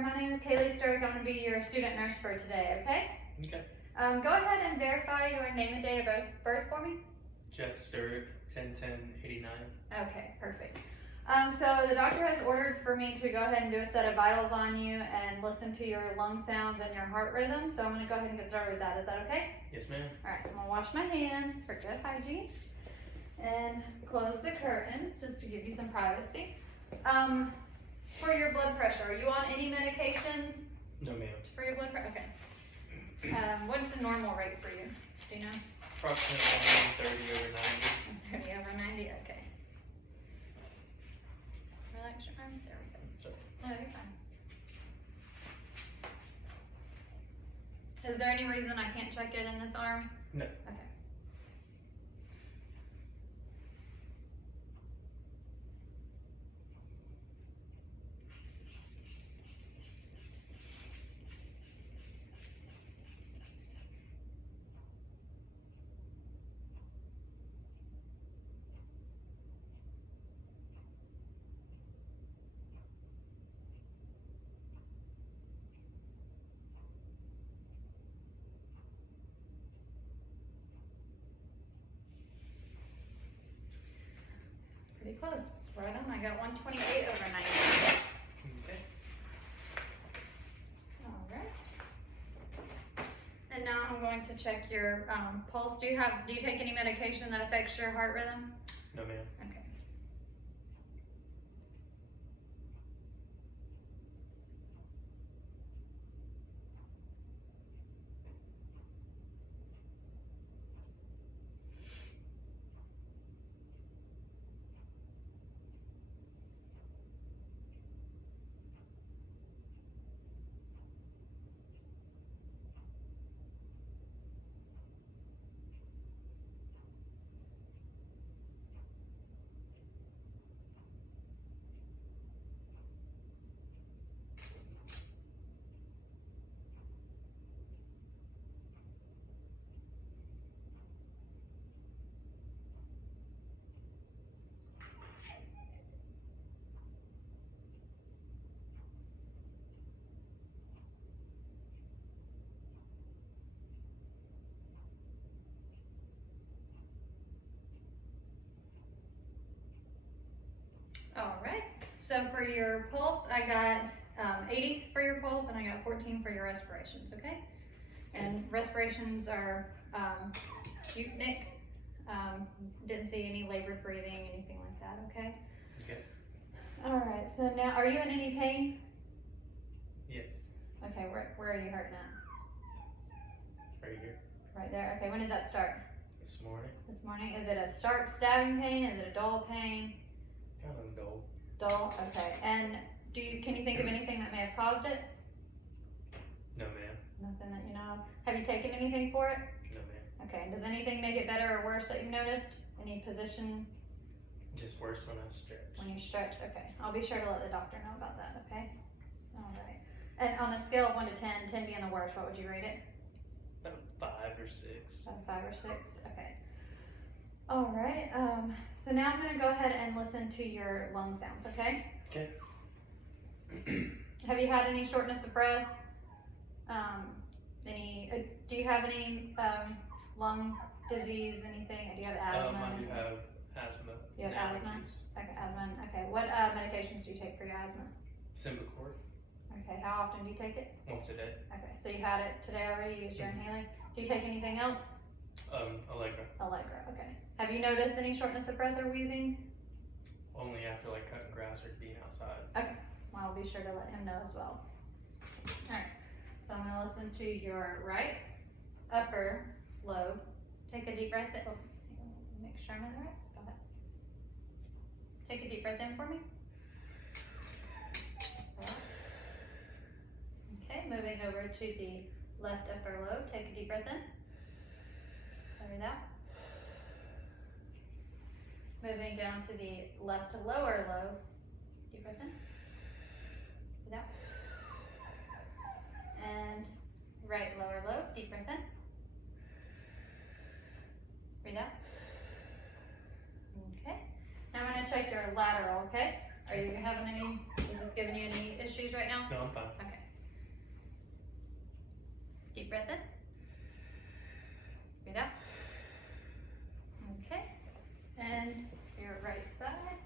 My name is Kaylee Sturck. I'm going to be your student nurse for today, okay? Okay. Go ahead and verify your name and date of birth for me. Jeff Sturck, 10/10/89. Okay, perfect. So the doctor has ordered for me to go ahead and do a set of vitals on you and listen to your lung sounds and your heart rhythm. So I'm going to go ahead and get started with that. Is that okay? Yes, ma'am. Alright, I'm going to wash my hands for good hygiene and close the curtain just to give you some privacy. For your blood pressure, are you on any medications No, ma'am. for your blood pressure? Okay. What's the normal rate for you? Do you know? Approximately 130/90. 30 over 90, okay. Relax your arm, there we go. So, No, you're fine. Is there any reason I can't check it in this arm? no. Okay. Pretty close. Right on. I got 128 over 90. Okay. Alright. And now I'm going to check your pulse. Do you take any medication that affects your heart rhythm? No, ma'am. Okay. Alright, so for your pulse, I got 80 for your pulse and I got 14 for your respirations, okay? And respirations are Sputnik. Didn't see any labored breathing, anything like that, okay? Okay. Alright, so now, are you in any pain? Yes. Okay, where are you hurting at? Right here. Right there, okay, when did that start? This morning. This morning? Is it a sharp stabbing pain? Is it a dull pain? Kind of dull. Dull, okay. And can you think of anything that may have caused it? No, ma'am. Nothing that you know of. Have you taken anything for it? No, ma'am. Okay, and does anything make it better or worse that you've noticed? Any position Just worse when I stretch. when you stretch? Okay, I'll be sure to let the doctor know about that, okay? Alright. And on a scale of 1 to 10, 10 being the worst, what would you rate it? About a 5 or 6. About a 5 or 6? Okay. Alright, so now I'm gonna go ahead and listen to your lung sounds, okay? Okay. Have you had any shortness of breath? Do you have any lung disease, anything? Do you have asthma? I do have asthma. You have and asthma? allergies. Okay, asthma. Okay, what medications do you take for your asthma? Symbicort, Okay, how often do you take it? once a day. Okay, so you had it today already, you used your inhaler. Do you take anything else? Allegra. Allegra, okay. Have you noticed any shortness of breath or wheezing? Only after like cutting grass or being outside. Okay, well, I'll be sure to let him know as well. Alright, so I'm gonna listen to your right upper lobe. Take a deep breath in. Oh, make sure I'm in the right spot. Take a deep breath in for me. Okay, moving over to the left upper lobe. Take a deep breath in. Breathe out. Moving down to the left to lower lobe. Deep breath in. Breathe out. And right lower lobe. Deep breath in. Breathe out. Okay. Now I'm going to check your lateral, okay? Are you having any, is this giving you any issues right now? No, I'm fine. Okay. Deep breath in. Breathe out. Okay. And your right side.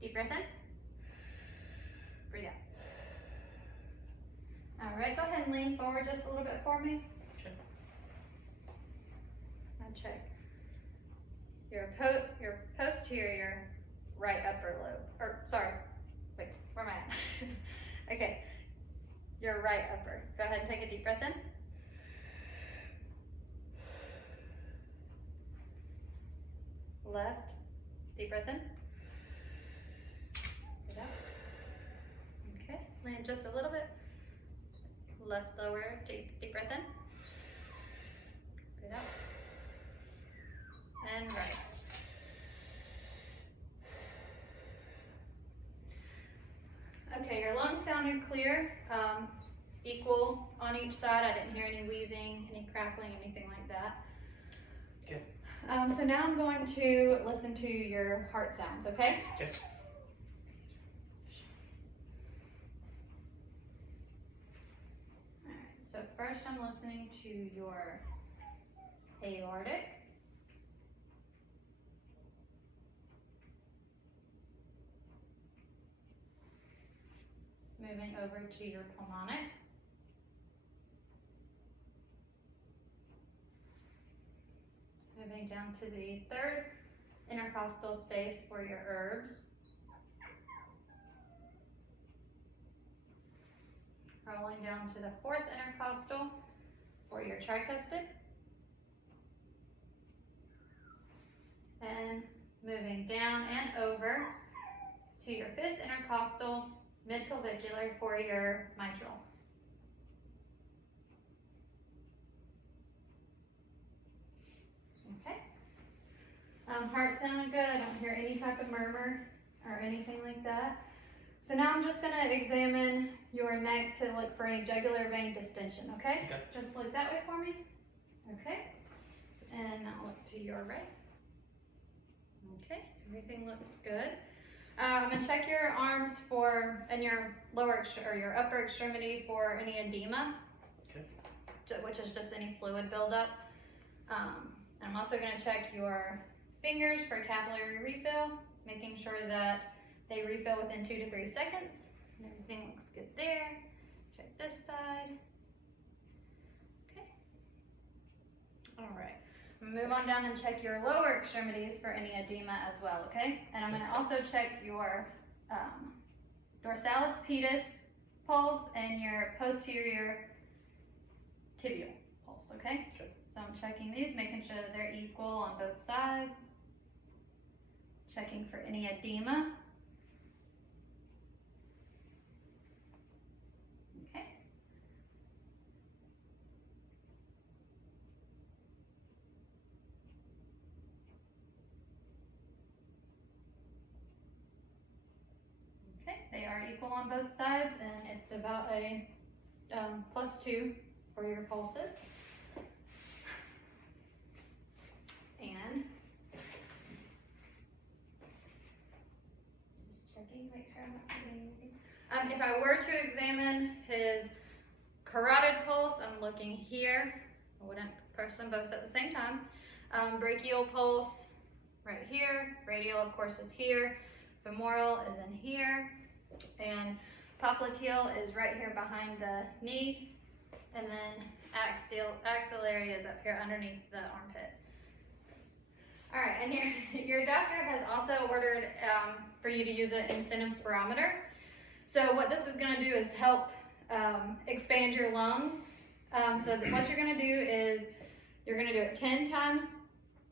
Deep breath in. Breathe out. All right, go ahead and lean forward just a little bit for me. Okay. And check your posterior right upper lobe. Or sorry, wait, where am I at? Okay, your right upper. Go ahead and take a deep breath in. Left, deep breath in. Breathe out. Okay, land just a little bit. Left lower, deep breath in. Breathe out. And right. Okay, your lungs sounded clear, equal on each side. I didn't hear any wheezing, any crackling, anything like that. Okay. So now I'm going to listen to your heart sounds, okay? Okay. Alright, so first I'm listening to your aortic. Moving over to your pulmonic. Moving down to the third intercostal space for your herbs. Rolling down to the fourth intercostal for your tricuspid. And moving down and over to your fifth intercostal midclavicular for your mitral. Okay. Heart sounded good. I don't hear any type of murmur or anything like that. So now I'm just going to examine your neck to look for any jugular vein distension, okay? Okay. Just look that way for me. Okay. And now look to your right. Okay, everything looks good. I'm gonna check your arms and your your upper extremity for any edema. Okay. Which is just any fluid buildup. And I'm also gonna check your fingers for capillary refill, making sure that they refill within 2 to 3 seconds. And everything looks good there. Check this side. Okay. All right. Move on down and check your lower extremities for any edema as well, okay? And I'm going to also check your dorsalis pedis pulse and your posterior tibial pulse, okay? Okay. So I'm checking these, making sure that they're equal on both sides. Checking for any edema. Okay. Okay, they are equal on both sides, and it's about a +2 for your pulses. And just checking, make sure I'm not forgetting anything. If I were to examine his carotid pulse, I'm looking here. I wouldn't press them both at the same time. Brachial pulse right here. Radial, of course, is here. Femoral is in here. And popliteal is right here behind the knee. And then axillary is up here underneath the armpit. All right, and your doctor has also ordered for you to use an incentive spirometer. So what this is going to do is help expand your lungs. So what you're going to do is you're going to do it 10 times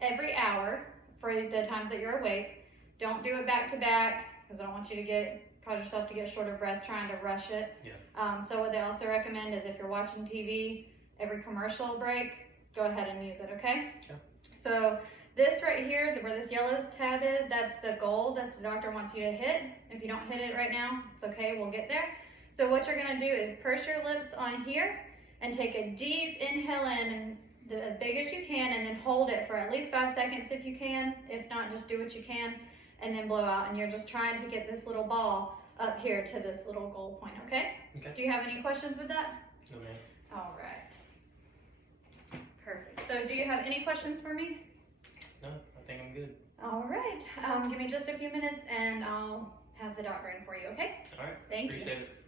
every hour for the times that you're awake. Don't do it back to back because I don't want you to cause yourself to get short of breath trying to rush it. Yeah. So what they also recommend is if you're watching TV, every commercial break, go ahead and use it, okay? Okay. So this right here, where this yellow tab is, that's the goal that the doctor wants you to hit. If you don't hit it right now, it's okay, we'll get there. So what you're gonna do is purse your lips on here and take a deep inhale in and as big as you can, and then hold it for at least 5 seconds if you can. If not, just do what you can. and then blow out, and you're just trying to get this little ball up here to this little goal point, okay? Okay. Do you have any questions with that? No, ma'am. All right. Perfect. So do you have any questions for me? No, I think I'm good. All right. Give me just a few minutes and I'll have the doctor in for you, okay? All right. Thank you. Appreciate it.